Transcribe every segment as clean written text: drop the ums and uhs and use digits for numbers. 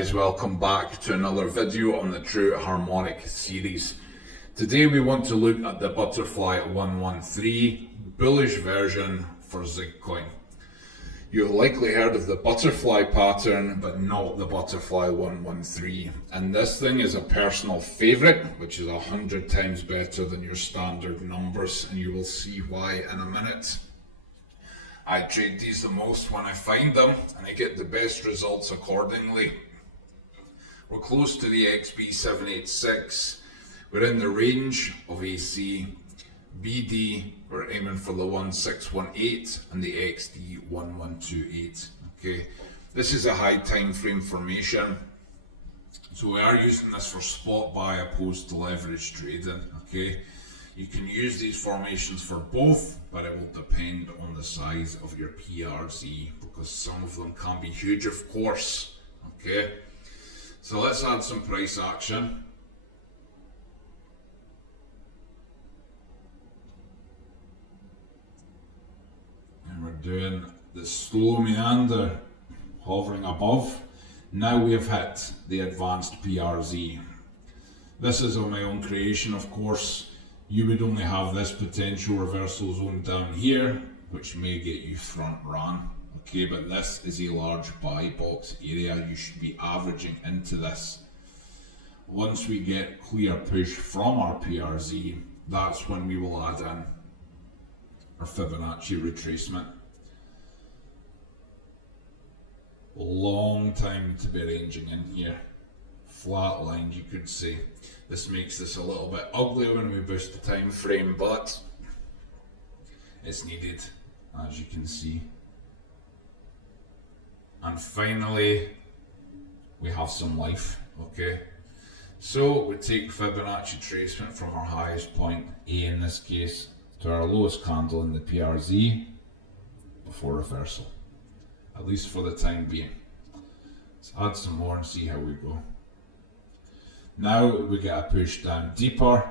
guys, welcome back to another video on the True Harmonic series. Today we want to look at the Butterfly 113 bullish version for Zigcoin. You've likely heard of the butterfly pattern, but not the Butterfly 113. And this thing is a personal favorite, which is 100 times better than your standard numbers, and you will see why in a minute. I trade these the most when I find them, and I get the best results accordingly. We're close to the XB786. We're in the range of AC. BD, we're aiming for the 1618 and the XD 1128. Okay, this is a high time frame formation, so we are using this for spot buy opposed to leverage trading. Okay, you can use these formations for both, but it will depend on the size of your PRZ, because some of them can be huge, of course. Okay, so let's add some price action. And we're doing the slow meander, hovering above. Now we have hit the advanced PRZ. This is on my own creation, of course. You would only have this potential reversal zone down here, which may get you front run. Okay, but this is a large buy box area. You should be averaging into this. Once we get clear push from our PRZ, that's when we will add in our Fibonacci retracement. Long time to be ranging in here. Flat line, you could say. This makes this a little bit ugly when we boost the time frame, but it's needed, as you can see. And finally, we have some life. Okay, so we take Fibonacci retracement from our highest point, A in this case, to our lowest candle in the PRZ before reversal, at least for the time being. Let's add some more and see how we go. Now we get a push down deeper,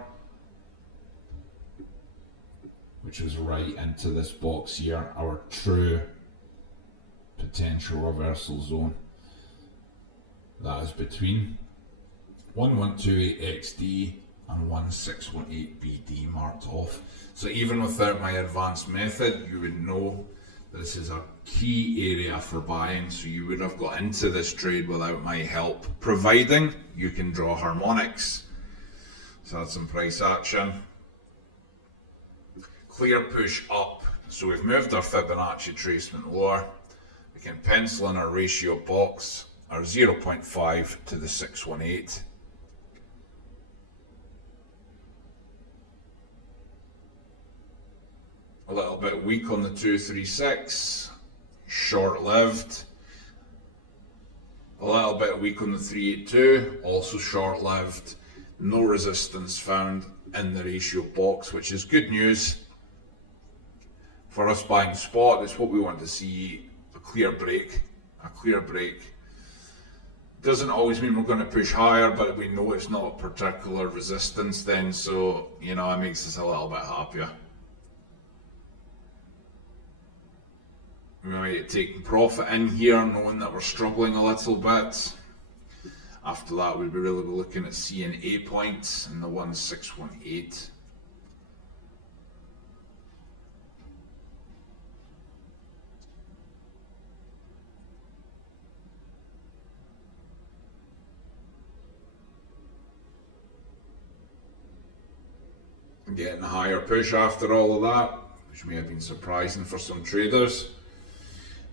which is right into this box here, our true potential reversal zone. That is between 1128 XD and 1618 BD marked off. So even without my advanced method, you would know this is a key area for buying, so you would have got into this trade without my help, providing you can draw harmonics. So that's some price action. Clear push up. So we've moved our Fibonacci retracement lower. We can pencil in our ratio box, our 0.5 to the 618. A little bit weak on the 236, short-lived. A little bit weak on the 382, also short-lived. No resistance found in the ratio box, which is good news. For us buying spot, it's what we want to see, a clear break. A clear break. Doesn't always mean we're going to push higher, but we know it's not a particular resistance then, so, you know, it makes us a little bit happier. We might take profit in here, knowing that we're struggling a little bit. After that, we'd be really looking at C and A points in the 1618. Getting a higher push after all of that, which may have been surprising for some traders.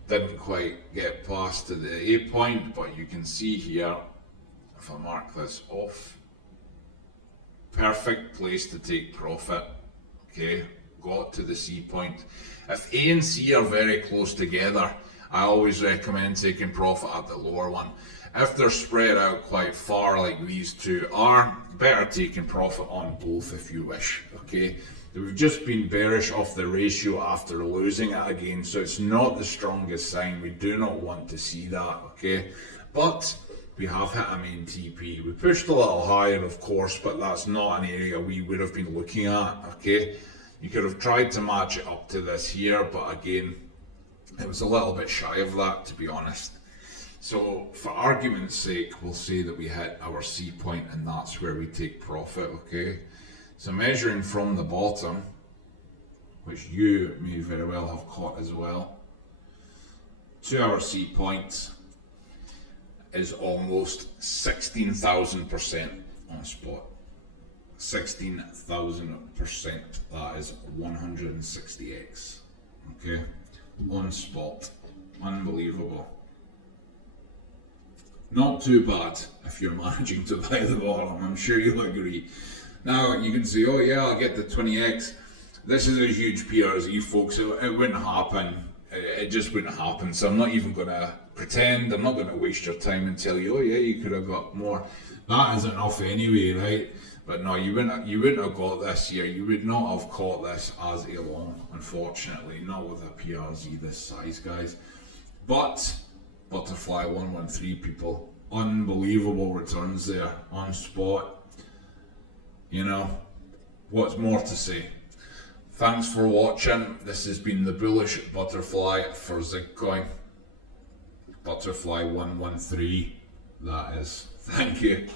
Didn't quite get past to the A point, but you can see here, if I mark this off, perfect place to take profit. Okay, got to the C point. If A and C are very close together, I always recommend taking profit at the lower one. If they're spread out quite far like these two are, better taking profit on both if you wish. Okay, we've just been bearish off the ratio after losing it again, so it's not the strongest sign. We do not want to see that. Okay, but we have hit a main TP. We pushed a little higher, of course, but that's not an area we would have been looking at. Okay, you could have tried to match it up to this here, but again, it was a little bit shy of that, to be honest. So for argument's sake, we'll say that we hit our C point and that's where we take profit, okay? So measuring from the bottom, which you may very well have caught as well, to our C point is almost 16,000% on spot. 16,000%, that is 160x, okay? On spot, unbelievable. Not too bad if you're managing to buy the bottom, I'm sure you'll agree. Now you can say, oh yeah, I'll get the 20x. This is a huge PRZ, folks. It wouldn't happen. It just wouldn't happen. So I'm not even going to pretend. I'm not going to waste your time and tell you, oh yeah, you could have got more. That is enough anyway, right? But no, you wouldn't have got this here. You would not have caught this as a long, unfortunately. Not with a PRZ this size, guys. But Butterfly 113, people, unbelievable returns there on spot. You know, what's more to say? Thanks for watching. This has been the Bullish Butterfly for Zigcoin. Butterfly 113, that is. Thank you.